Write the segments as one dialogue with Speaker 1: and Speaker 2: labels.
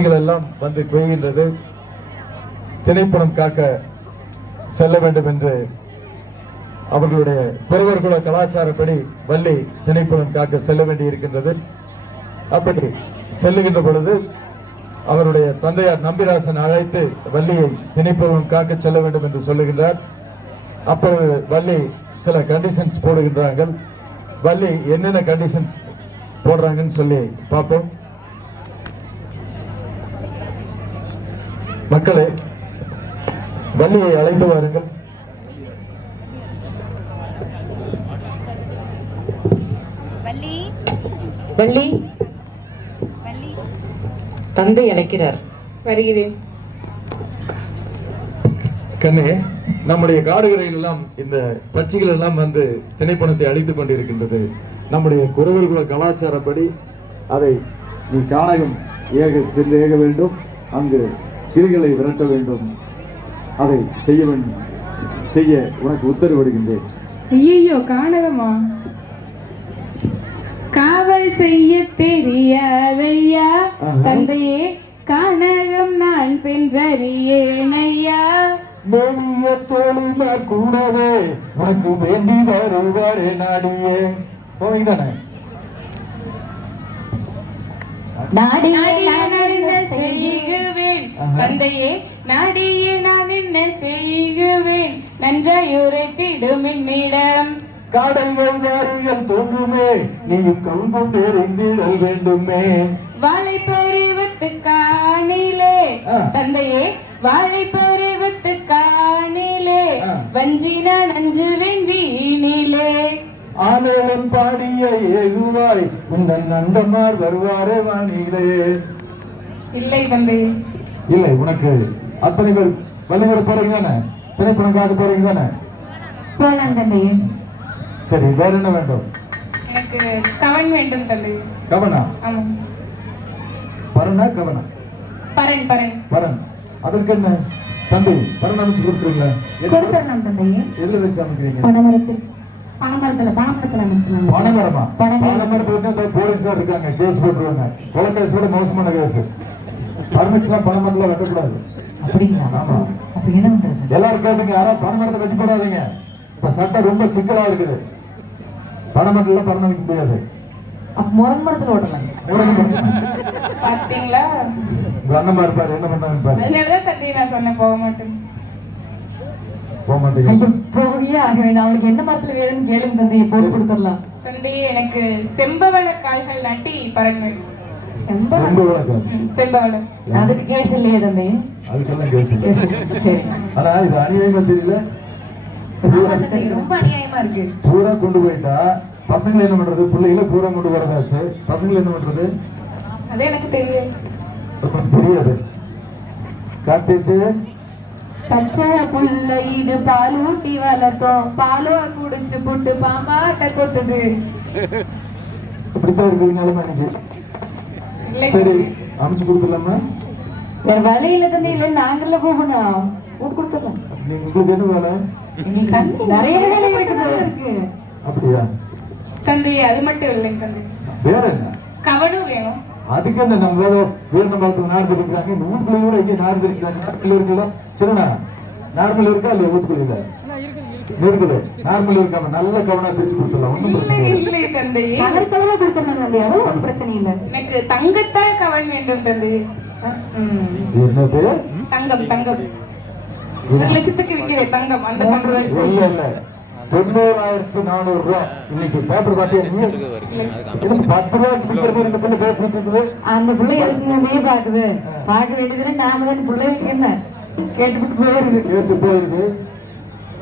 Speaker 1: எல்லாம் வந்து குவிகின்றது திரைப்படம் காக்க செல்ல வேண்டும் என்று அவர்களுடைய குறவர் குல கலாச்சாரப்படி வள்ளி திணைப்படம் காக்க செல்ல வேண்டி இருக்கின்றது அப்படி செல்லுகின்ற பொழுது அவருடைய தந்தையார் நம்பிராசன் அழைத்து வள்ளியை திணைப்பணம் காக்க செல்ல வேண்டும் என்று சொல்லுகின்றார். அப்பொழுது வள்ளி சில கண்டிஷன்ஸ் போடுகின்றார்கள். வள்ளி என்னென்ன கண்டிஷன்ஸ் போடுறாங்கன்னு சொல்லி பார்ப்போம். மக்களே வள்ளியை அழைத்து வாருங்கள்.
Speaker 2: வள்ளி?
Speaker 3: தந்தை அழைக்கிறார்.
Speaker 4: வருகிறேன்.
Speaker 1: கண்ணே நம்முடைய காடுகளில் எல்லாம் இந்த பட்சிகள் எல்லாம் வந்து திணைப்பணத்தை அழித்துக் கொண்டிருக்கின்றது. நம்முடைய குறவர் குல கலாச்சாரப்படி அதை நீ காணகம் ஏக சென்று ஏக வேண்டும். அங்கு கிளிகளை விரட்ட வேண்டும். அதை செய்ய வேண்டும். செய்ய உனக்கு உத்தரவிடுகின்றேன்
Speaker 4: ஐயோ காணகமா காவல் செய்ய தெரியாதையா. தந்தையே கானகம் நான் சென்றறியேன் ஐயா.
Speaker 1: மேலிய தோழிமார் கூடவே உனக்கு வேண்டி வருவாரே நாடியே. போய்தானே
Speaker 4: நாடியே நான் என்ன செய்குவேன். தந்தையே நாடியே நான் என்ன செய்குவேன் நன்றாய் உரைத்திடும் என்னிடம்
Speaker 1: காடல்கள் வாருங்கள் தோன்றுமே நீயும் கல்வம் தெரிந்திடல் வேண்டுமே.
Speaker 4: வாழை பருவத்து காணிலே.
Speaker 1: ஆ.
Speaker 4: தந்தையே வாழை பருவத்து காணிலே.
Speaker 1: ஆ.
Speaker 4: வஞ்சினா நஞ்சுவின் வீணிலே.
Speaker 1: ஆனேவன் பாடிய ஏகுவாய் உங்கள் நந்தமார் வருவாரே வாணிகளே
Speaker 4: இல்லை தந்தையே
Speaker 1: இல்லை உனக்கு அத்தனை பேர் வள்ளிவர் போறீங்க தானே திரைப்படம் போறீங்க தானே
Speaker 4: போலாம்
Speaker 1: சரி வேற என்ன வேண்டும்?
Speaker 4: எனக்கு கவன் வேண்டும் தந்தையே
Speaker 1: கவனா? பரனா கவனா?
Speaker 4: பரன் பரன்.
Speaker 1: பரன். அதற்கு என்ன தம்பி
Speaker 4: கொடுத்துடலாம் தந்தையே
Speaker 1: எதுல வச்சு அமைக்கிறீங்க?
Speaker 4: பணமரத்தில் பணமரத்துல பணமரத்துல
Speaker 1: வந்து இந்த போலீஸ்கார் இருக்காங்க கேஸ் போட்டுருவாங்க. கொலை மோசமான கேஸ். பர்மிட்லாம் பனைமரத்துல வெட்டக்கூடாது.
Speaker 3: அப்படிங்களா?
Speaker 1: ஆமா.
Speaker 3: அப்ப என்ன பண்றது?
Speaker 1: எல்லாரும் கேட்டுங்க யாராவது பனைமரத்தை வெட்டி போடாதீங்க இப்ப சட்டம் ரொம்ப சிக்கலா இருக்குது. பனைமரத்துல பணம் வைக்க முடியாது.
Speaker 3: அப்ப முரண்மரத்துல ஓட்டலாம்?
Speaker 4: பாத்தீங்களா
Speaker 1: அண்ணமா இருப்பாரு என்ன பண்ணா இருப்பாரு
Speaker 4: போக மாட்டேன்.
Speaker 3: ஐயோ போகவே ஆக வேண்டாம் அவளுக்கு என்ன மரத்துல வேணும்னு கேளுங்க தந்தையை போட்டு கொடுத்துடலாம்.
Speaker 4: தந்தையே எனக்கு செம்பவள கால்கள் நட்டி பரன் வேண்டும்.
Speaker 1: ரொம்ப வழக்கம்
Speaker 4: ம், செம்பவள.
Speaker 3: அதுக்கு கேஸ் இல்லையே தம்பி.
Speaker 1: ஆனா இது அநியாயமா தெரியல.
Speaker 3: ரொம்ப அநியாயமா இருக்கு.
Speaker 1: பூரா கொண்டு போயிட்டா. பசங்களை என்ன பண்றது? பிள்ளைகளை பூரா கொண்டு வரதாச்சு. பசங்களை என்ன பண்றது?
Speaker 4: அது எனக்கு
Speaker 1: கொஞ்சம் தெரியாது. கார்த்தேசு
Speaker 3: பச்சை புள்ள இது பால் ஊட்டி வளர்த்தோம் பாலோ குடிச்சு புட்டு பாம்பாட்ட
Speaker 1: இருக்குது
Speaker 4: இல்லை.
Speaker 1: சரி அமைச்சு கொடுத்துடலாமா?
Speaker 3: வேற இல்ல தந்தை இல்ல நாங்கள போகணும்? கொடுத்துடலாம்.
Speaker 1: உங்களுக்கு என்ன வேலை?
Speaker 3: நிறைய வேலை இருக்கு.
Speaker 1: அப்படியா?
Speaker 4: தந்தையே அது மட்டும் இல்லைங்க தந்தை.
Speaker 1: வேற என்ன?
Speaker 4: கவனும் வேணும்.
Speaker 1: அதுக்கு என்ன நம்ம வேலை வீரன மரத்துல நார்மல் இருக்கிறாங்க. இந்த ஊருக்குள்ள கூட இங்கே நார்மல் இருக்கிறாங்க. நார்மல் இருக்குல்ல சரிண்ணா நார்மல் இருக்கா இல்லையா ஊத்துக்குள்ள இருக்குது நார்மல் இருக்காம நல்ல கவனா பிரிச்சு கொடுத்துடலாம்.
Speaker 4: இல்லை
Speaker 1: பிரச்சனை இல்லை.
Speaker 4: இல்லை தந்தையே
Speaker 3: கலர் கலரா இல்லையா? ஒரு பிரச்சனை இல்ல.
Speaker 4: எனக்கு தங்கத்தால் கவன் வேண்டும்.
Speaker 1: இது என்னது
Speaker 4: தங்கம் தங்கம். ஒரு லட்சத்துக்கு விற்கிறேன் தங்கம். அந்த தங்கம்
Speaker 1: இல்ல. இல்ல தொண்ணூறாயிரத்தி நானூறு ரூபாய் இன்னைக்கு பேப்பர் இதுக்கு பத்து ரூபாய் கொடுக்கறது இந்த பிள்ளை பேசிட்டு இருக்குது
Speaker 3: அந்த பிள்ளை இருக்குங்கிறதே பாக்குது பார்க்க வேண்டியதுல நாம தான் பிள்ளைகளுக்கு என்ன? கேட்டுவிட்டு போயிருது.
Speaker 1: கேட்டு போயிருக்கு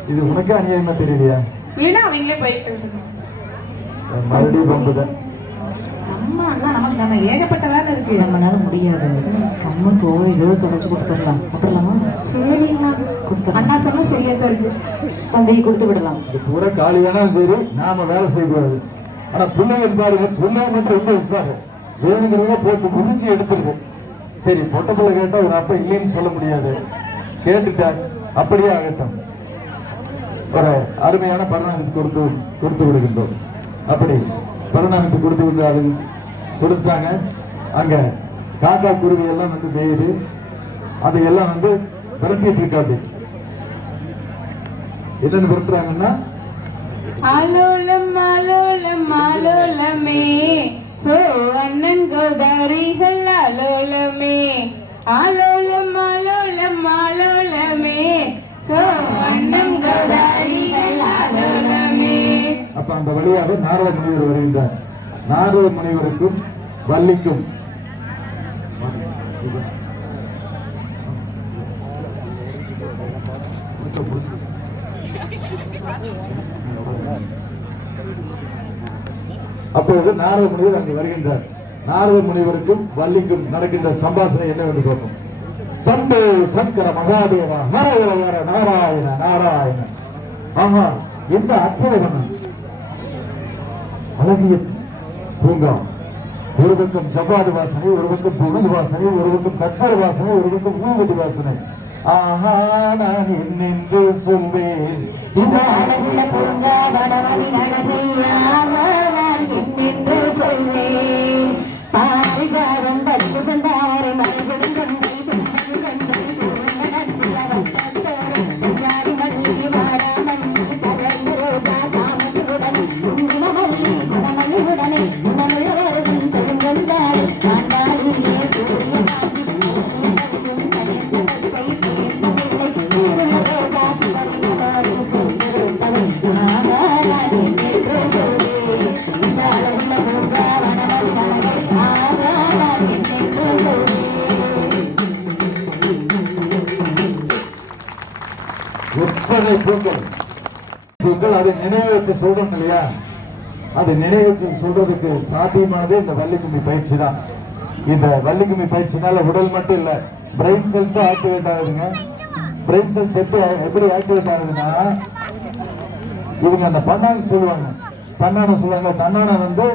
Speaker 1: இது உனக்கே அநியாயமா தெரியலையா?
Speaker 4: இல்லைன்னா அவங்களே போயிட்டு.
Speaker 1: மறுபடியும் பண்புதான்
Speaker 3: அம்மா அண்ணா நமக்கு நம்ம ஏகப்பட்ட வேலை இருக்கு. நம்மளால முடியாது. கம்மு ஏதோ தொலைச்சு கொடுத்துடலாம். அப்படிலாமா சரிங்களா கொடுத்து அண்ணா சொன்னா சரியா தான் இருக்கு. தந்தையை கொடுத்து விடலாம்.
Speaker 1: இது பூரா காலி வேணாலும் சரி நாம வேலை செய்யக்கூடாது. ஆனா பிள்ளைகள் பாருங்க பிள்ளைங்க மட்டும் ரொம்ப உற்சாகம். வேணுங்கிறத போட்டு முடிஞ்சு எடுத்துருக்கு சரி பொட்ட பிள்ளை கேட்டா ஒரு அப்பா இல்லைன்னு சொல்ல முடியாது. கேட்டுட்டா அப்படியே ஆகட்டும். ஒரு அருமையான பரிணாமத்தை கொடுத்து கொடுத்து விடுகின்றோம். அப்படி. பரிணாமித்து கொடுத்து வந்தார்கள் கொடுத்தாங்க. அங்க காக்கா குருவி எல்லாம் வந்து மேயுது. அதையெல்லாம் வந்து பிறந்திட்டு இருக்காது என்னன்னு விரட்டுறாங்கன்னா
Speaker 4: ஆலோலம் ஆலோலம் ஆலோலமே சோ அண்ணன் கோதாரிகள் அலோலமே. அலோலம் அலோலம் அலோலமே. சோ அண்ணன் கோதாரி
Speaker 1: அப்ப அந்த வழியாக நாரத முனிவர் வருகின்றார். நாரத முனிவருக்கும் வள்ளிக்கும். அப்பொழுது நாரத முனிவர் அங்கு வருகின்றார். நாரத முனிவருக்கும் வள்ளிக்கும் நடக்கின்ற சம்பாஷணை என்னவென்று பார்ப்போம். சம்பு சங்கர மகாதேவா ஹரஹர நாராயண நாராயண. ஆஹா என்ன அற்புதம். அழகிய பூங்கா ஒரு பக்கம் ஜவ்வாது வாசனை ஒரு பக்கம் புகழ் வாசனை ஒரு பக்கம் கற்கர் வாசனை ஒரு பக்கம் ஊவதி வாசனை. ஆஹா நான் என்னென்று சொல்வேன்?
Speaker 3: சொல்வேன்? பாரிஜாதம் பட்டு சந்தாரை மலைகளும்
Speaker 1: மாலை பூக்கள் பூக்கள் அதை நினைவு வச்சு சொல்றோம் இல்லையா? அதை நினைவு வச்சு சொல்றதுக்கு சாத்தியமானதே இந்த வள்ளிக்கும்மி பயிற்சி தான். இந்த வள்ளிக்கும்மி பயிற்சினால உடல் மட்டும் இல்ல பிரெயின் செல்ஸும் ஆக்டிவேட் ஆகுதுங்க. பிரெயின் செல்ஸ் எப்படி எப்படி ஆக்டிவேட் ஆகுதுன்னா இவங்க அந்த பண்ணாங்க சொல்லுவாங்க. தன்னான சொல்லுவாங்க. தன்னான வந்து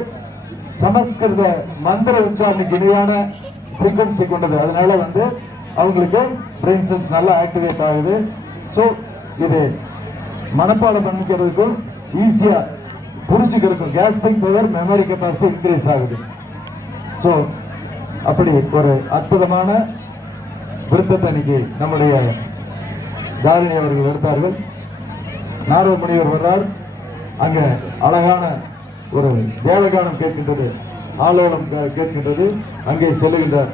Speaker 1: சமஸ்கிருத மந்திர உச்சாரணைக்கு இணையான ஃப்ரீக்வன்சி கொண்டது. அதனால வந்து அவங்களுக்கு பிரெயின் செல்ஸ் நல்லா ஆக்டிவேட் ஆகுது. ஸோ இது மனப்பாடம் பண்ணிக்கிறதுக்கும் ஈஸியா புரிஞ்சுக்கிறதுக்கும் grasping power memory capacity increase ஆகுது. ஸோ அப்படி ஒரு அற்புதமான விருத்தத்தை இன்னைக்கு நம்முடைய தாரிணி அவர்கள் எடுத்தார்கள். நாரத முனிவர் வர்றார். அங்க அழகான ஒரு தேவகானம் கேட்கின்றது ஆலோலம் கே- கேட்கின்றது அங்கே செல்லுகின்றார்.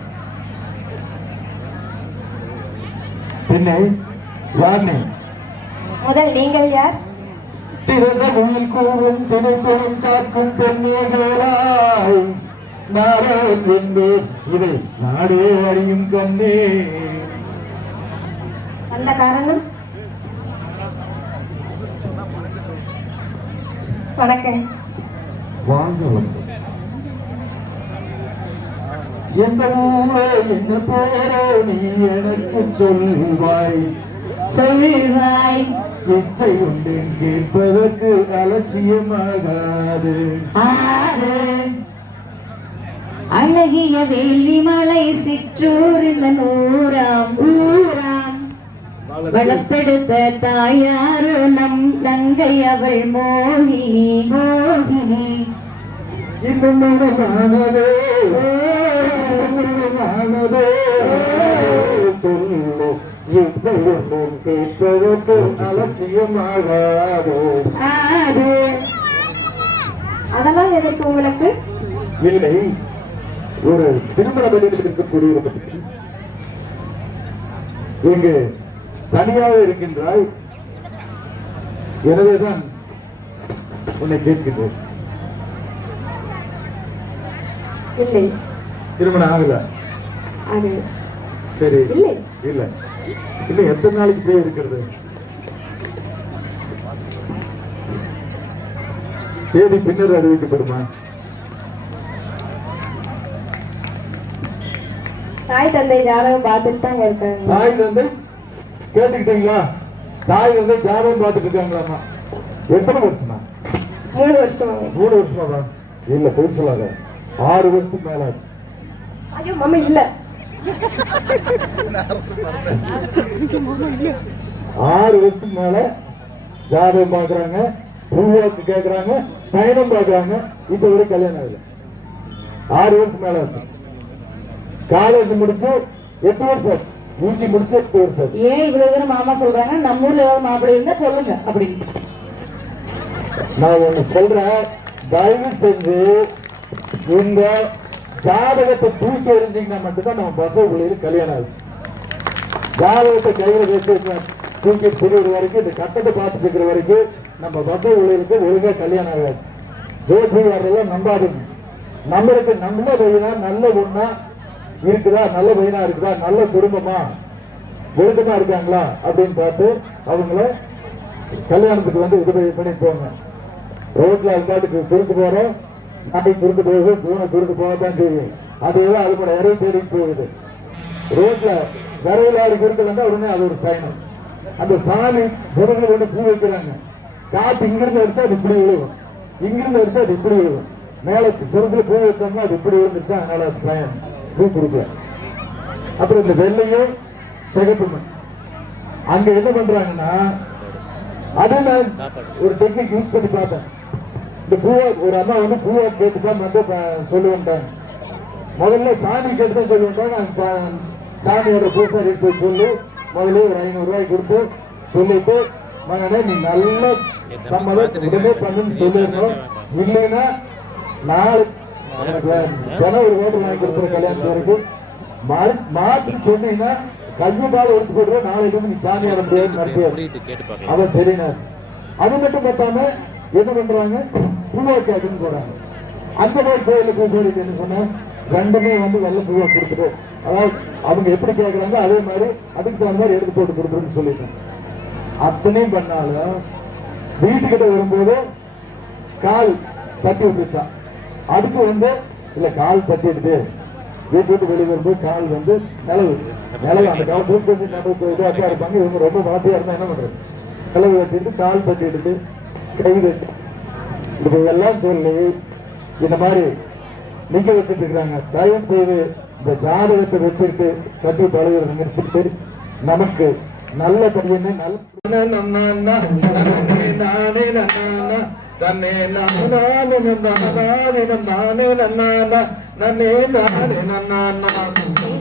Speaker 1: பின்னே யார் நீ
Speaker 2: முதல் நீங்கள் யார்?
Speaker 1: சிறசகுயில் கூறும் திணைப்பெரும் காக்கும் பெண்ணேகளாய் நாரே என்பே. இதை நாடே அறியும் கண்ணே.
Speaker 2: அந்த காரணம்? வணக்கம்.
Speaker 1: வாங்க வந்து எந்த ஊரே என்ன பேரோ நீ எனக்கு சொல்வாய்.
Speaker 3: சொல்வாய்
Speaker 1: இச்சை உண்டு கேட்பதற்கு அலட்சியமாகாது.
Speaker 3: ஆறு. அழகிய வேலி மலை சிற்றூர் இந்த நூறாம் ஊராம் வளர்த்தெடுத்த தாயாரோ நம் தங்கை அவள் மோகினி மோகினி.
Speaker 1: இன்னும் கேட்பதற்கு அலட்சியமாகாது
Speaker 3: ஆறு.
Speaker 2: அதெல்லாம் எதற்கு உங்களுக்கு?
Speaker 1: இல்லை ஒரு திருமண வழியில் இருக்கக்கூடிய இங்கு தனியாக இருக்கின்றாய். எனவேதான் உன்னை கேட்கின்றேன்.
Speaker 2: இல்லை.
Speaker 1: திருமணம் ஆகல. சரி
Speaker 2: இல்லை.
Speaker 1: இல்ல. இல்ல எத்தனை நாளைக்கு போய் இருக்கிறது? தேதி பின்னர் அறிவிக்கப்படுமா?
Speaker 2: தாய் தந்தை ஜாதகம் பார்த்துட்டு தாங்க இருக்காங்க.
Speaker 1: தாய் வந்து கேட்டுக்கிட்டீங்களா? தாய் வந்து ஜாதகம் பார்த்துட்டு இருக்காங்களாமா எத்தனை வருஷமா?
Speaker 2: மூணு வருஷமாங்க
Speaker 1: மூணு வருஷமாவா? இல்ல பொய் சொல்லாத. ஆறு வருஷத்துக்கு மேல ஆச்சு
Speaker 2: ஐயோ மாமா இல்ல.
Speaker 1: ஆறு வருஷத்துக்கு மேல ஜாதகம் பாக்குறாங்க பூவாக்கு கேக்குறாங்க பயணம் பாக்குறாங்க இப்ப வரை கல்யாணம் ஆகல. ஆறு வருஷம் மேல காலேஜ் முடிச்சு எட்டு வருஷம் யூஜி முடிச்சு எட்டு வருஷம்
Speaker 3: ஏன் இவ்வளவு தூரம் மாமா சொல்றாங்க? நம்ம ஊர்ல ஏதாவது மாப்பிள்ளை இருந்தா சொல்லுங்க அப்படின்னு
Speaker 1: நான் ஒண்ணு சொல்றேன். தயவு செஞ்சு இந்த ஜாதகத்தை தூக்கி எறிஞ்சீங்கன்னா மட்டும்தான் நம்ம பஸ் ஊழியர் கல்யாணம் ஆகும் ஜாதகத்தை கையில் வச்சு தூக்கி புரியுற வரைக்கும் இந்த கட்டத்தை பார்த்துட்டு இருக்கிற வரைக்கும் நம்ம பஸ் ஊழியருக்கு ஒழுங்காக கல்யாணம் ஆகாது. ஜோசியாரெல்லாம் நம்பாதுங்க. நம்மளுக்கு நல்ல பையனா நல்ல ஒண்ணா இருக்குதா? நல்ல பையனா இருக்குதா? நல்ல குடும்பமா? ஒழுக்கமா இருக்காங்களா? அப்படின்னு பார்த்து அவங்கள கல்யாணத்துக்கு வந்து உதவி பண்ணி போங்க. ரோட்ல அது பாட்டுக்கு குறுக்கு போறோம். நாளைக்கு குறுக்கு போகுது பூனை குறுக்கு போகத்தான் செய்யும். அது ஏதோ அது கூட இறைவு தேடி போகுது. ரோட்ல விரைவில் இருக்கிறது வந்தா உடனே அது ஒரு சைனம் அந்த சாமி சிறகு கொண்டு பூ வைக்கிறாங்க. காத்து இங்கிருந்து அடிச்சா அது இப்படி விழுகும் இங்கிருந்து அடிச்சா அது இப்படி விழுகும் மேல சிறசுல பூ வச்சோம்னா அது இப்படி விழுந்துச்சா அதனால அது சயம் பூ கொடுக்கல அப்புறம் இந்த வெள்ளையும் சிகப்பு அங்க என்ன பண்றாங்கன்னா அது நான் ஒரு டெக்னிக் யூஸ் பண்ணி பார்த்தேன். இந்த பூவா ஒரு அம்மா வந்து பூவா கேட்டுதான் வந்து சொல்லுவேன்ட்டாங்க. முதல்ல சாமி கேட்டு தான் சொல்லுவேன்ட்டாங்க. அந்த ப- சாமியோட பூசாரி போய் சொல்லி. முதல்ல ஒரு ஐநூறு ரூபாய் கொடுத்து சொல்லிட்டு மகனே நீ நல்ல சம்மதம் உடனே பண்ணுன்னு சொல்லிடணும். இல்லைன்னா எனக்கு தினம் ஒரு ஓட்டு வாங்கி கொடுத்துற கல்யாணத்து வரைக்கும் மாறி- மாற்றி சொன்னீங்கன்னா கல்வி கால ஒழிச்சு போடுற நாளைக்கு நீ சாமி முடியாது அவன் சரிண்ணா அது மட்டும் பார்த்தாம என்ன பண்றாங்க பூவா கேட்டுன்னு போறாங்க. அந்த மாதிரி கோயில பூசாரிக்கு என்ன சொன்னா? ரெண்டுமே வந்து வெள்ள பூவா கொடுத்துட்டு அதாவது அவங்க எப்படி கேட்கறாங்க அதே மாதிரி அதுக்கு தகுந்த மாதிரி எடுத்து போட்டு கொடுத்துருன்னு சொல்லிட்டேன். அத்தனையும் பண்ணாலும் வீட்டுக்கிட்ட வரும்போது கால் தட்டி விட்டுச்சான் அதுக்கு வந்து இல்ல கால் தட்டிட்டு வீட்டு விட்டு வெளியே வரும்போது கால் வந்து நிலவு. நிலவு அந்த காலத்துல நடந்து நிலவு அக்கா இருப்பாங்க. இவங்க ரொம்ப வாத்தியா இருந்தா என்ன பண்றது? நிலவு தட்டிட்டு கால் தட்டிட்டு கை இதையெல்லாம் சொல்லி இந்த மாதிரி நிக்க வச்சுட்டு இருக்காங்க தயவு செய்து இந்த ஜாதகத்தை வச்சுட்டு கட்டி பழகிறத நிறுத்திட்டு நமக்கு நல்ல பையனை நல்ல தன்னே நானே நானே நன்னே நானே
Speaker 4: நானே நானே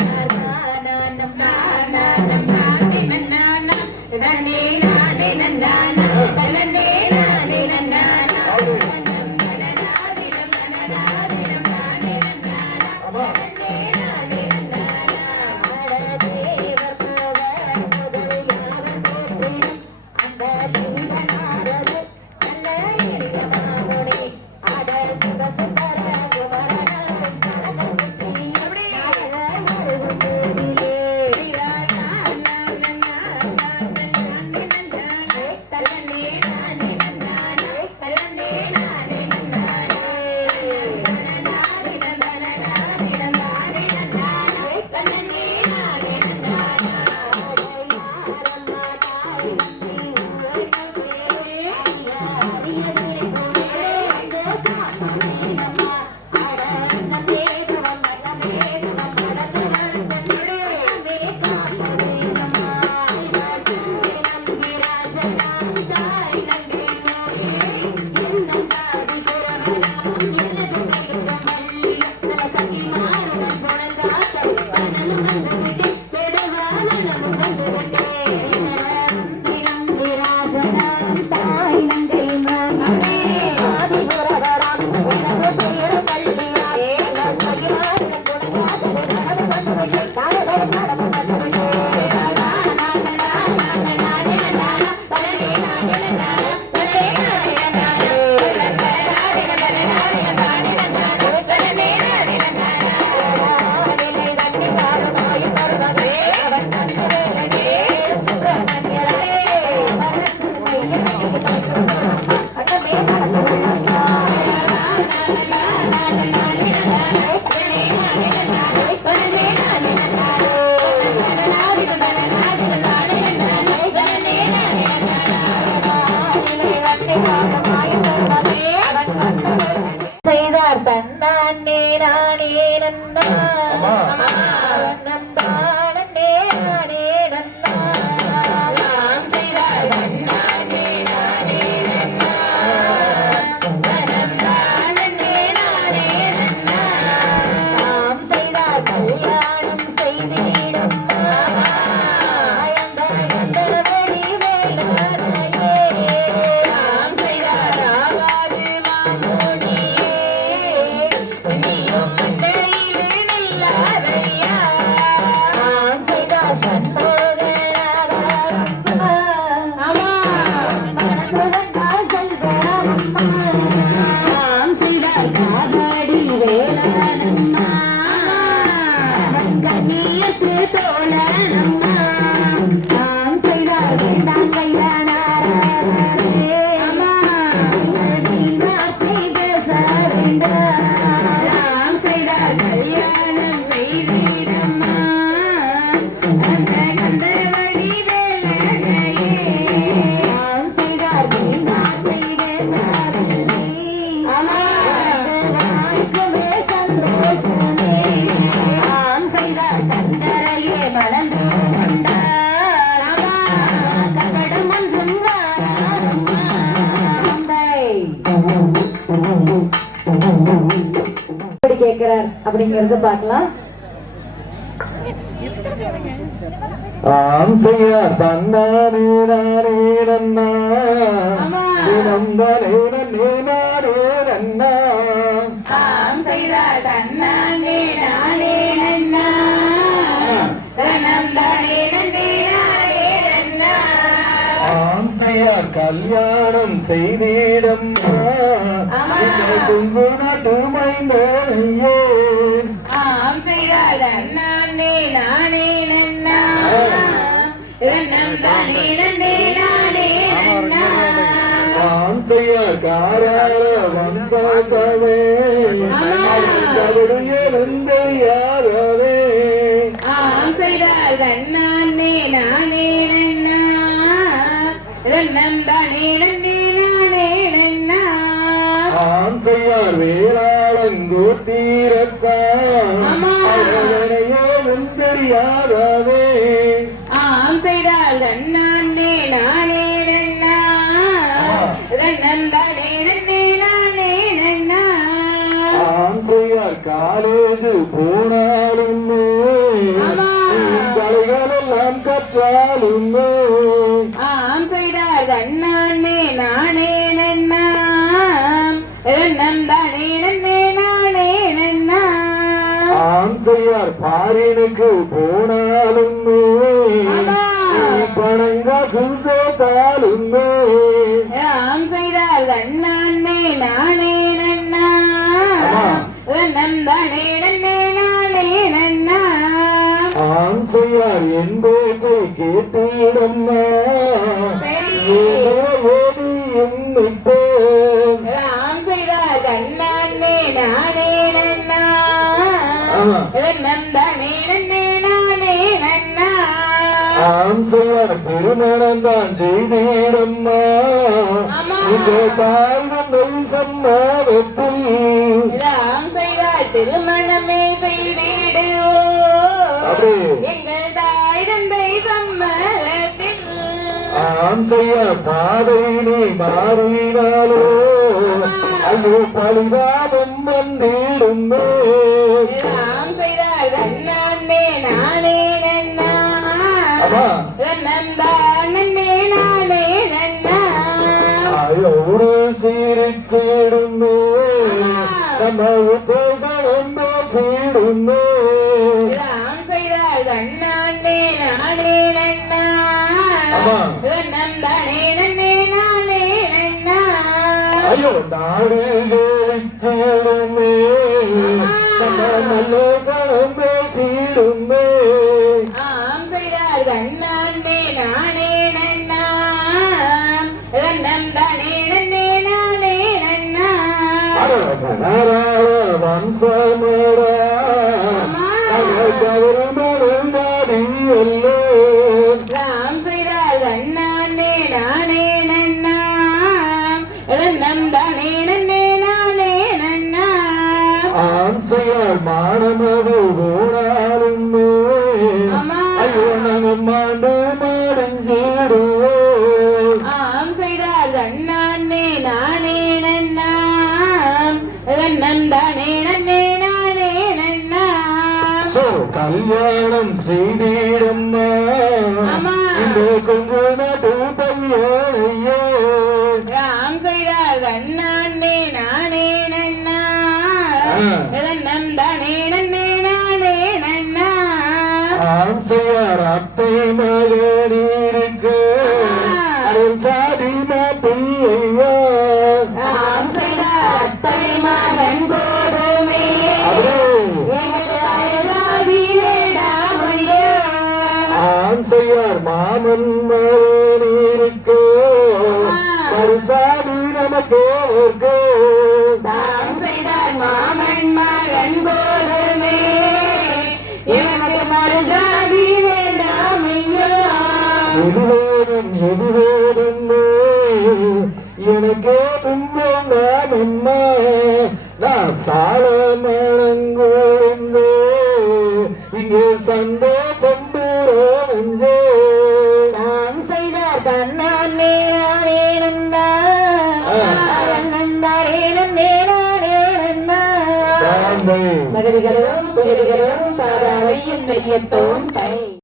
Speaker 4: வேண்டாம் அப்படிங்கறத பார்க்கலாம்.
Speaker 1: ஆம் செய்ய தன்னானே நானே நன்னா.
Speaker 4: ஆமா.
Speaker 1: தினம் தானே நன்னே நானே நன்னா.
Speaker 4: தாம் செய்தார் தன்னானே நானே நன்னா. தன்னம் தானே நன்னே நானே நன்னா.
Speaker 1: ஆம் செய்ய கல்யாணம் செய்தீடம்மா
Speaker 4: ஆமா.
Speaker 1: நாட்டு மைந்தனையே.
Speaker 4: ஆம் செய்தார் நானே நன்னா தன்னம் நன்னே நானே நன்னா
Speaker 1: காராள தெரியாதவே
Speaker 4: ஆம் செய்தால் தன்னானே நானே நன்னா தன்னம் தானே நன்னே நானே நன்னா
Speaker 1: ஆம் செய்யார் காலேஜ் போனாலும்
Speaker 4: ஆமா.
Speaker 1: கலைகளெல்லாம் கற்றாலும் செய்யார் பாரினுக்கு போனாலும். பணங்காசு சேர்த்தாலும்
Speaker 4: ஆம் செய்தால் தன்னானே நானே நன்னா
Speaker 1: ஆமா.
Speaker 4: தன்னம் தானே நன்னே நானே நன்னா
Speaker 1: ஆம் செய்யார் என் பேச்சை கேட்டிடம்மா
Speaker 4: சரி.
Speaker 1: ஓடியும் ஆமா.
Speaker 4: தன்னம் தானே நன்னே நானே நன்னா
Speaker 1: ஆம் செய்யார் திருமணம் தான் செய்தீரம்மா. இந்த தாய் தந்தை சம்மாதத்தில்
Speaker 4: திருமணமே செய்திடுவோ
Speaker 1: அப்படி.
Speaker 4: எங்கள் தாய் தந்தை சம்மதத்தில்
Speaker 1: ஆம் செய்ய பாதை நீ மாறினாலோ ஐயோ பழிவாதம் வந்திடுமே.
Speaker 4: ராம் செய்தார் கண்ணானே நானே நன்னா
Speaker 1: ஐயோ நாடு ஜெயிச்சிடுமே நம்ம நல்ல சனம் பேசிடுமே
Speaker 4: ஆம் செய்தால் கண்ணானே நானே நன்னா நன்னே நானே நன்னா
Speaker 1: வம்சமடா ஐயோ பரிசாதி
Speaker 4: தாம் செய்தார் மாமன் மகன் போதுமே எனக்கு மருதாதி வேண்டாம்
Speaker 1: எனக்கு துன்பம் என்ன நான் சால இங்கே
Speaker 4: பாதாவையும் நெய்யத்தோம் தை